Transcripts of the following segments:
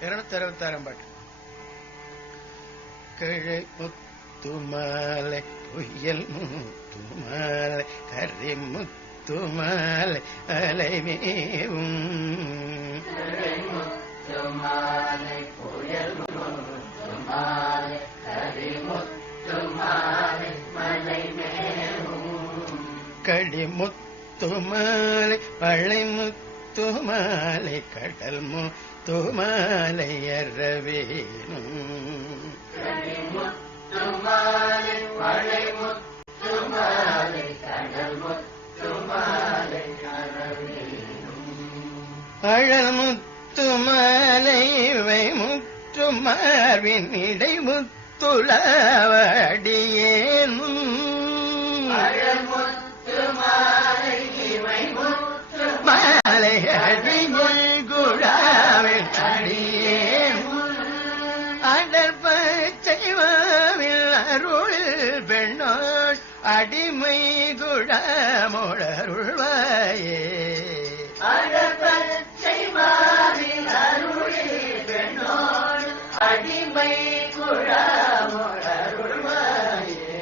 266 பாட்டு. கிழை முத்துமாலை புயல் முத்துமாலை கரி முத்துமாலை அலைமேவும் புயல் முத்துமாலை கரி முத்துமாலை மலைமேவும் கடி முத்துமாலை பழை முத்துமாலை கடல் முத்துமாலை அறவேணும் முத்துமாலை பழை முத்துமாலை கடல் முத்துமாலை அறவேணும் அழல் முத்துமாலை இவை முற்றுமார்பின் இடை முத்துளவடியேனும் அழல் முத்துமாலை இவை முற்றுமாலை அடியில் குழாவில் அடியேனும் அடற்பச்சைவாவில் அருளில் பெண்ணோள் அடிமை குழமுழருள்வாயே அடற்பச்சைவாவில் அருளில் பெண்ணோள் அடிமை குழமுழருள்வாயே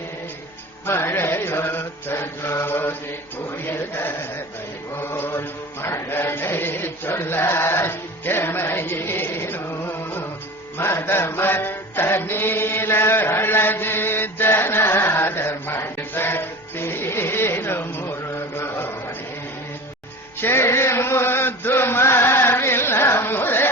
மழையொத்த ஜோதி புயல் கதை போல் மழலை சொல்லாய் எமையேனோ மதமத்த நீல அழகு ஜனாத மணிசக்தீனும் முருகோனே செழிமுத்துமாவில் அமுதை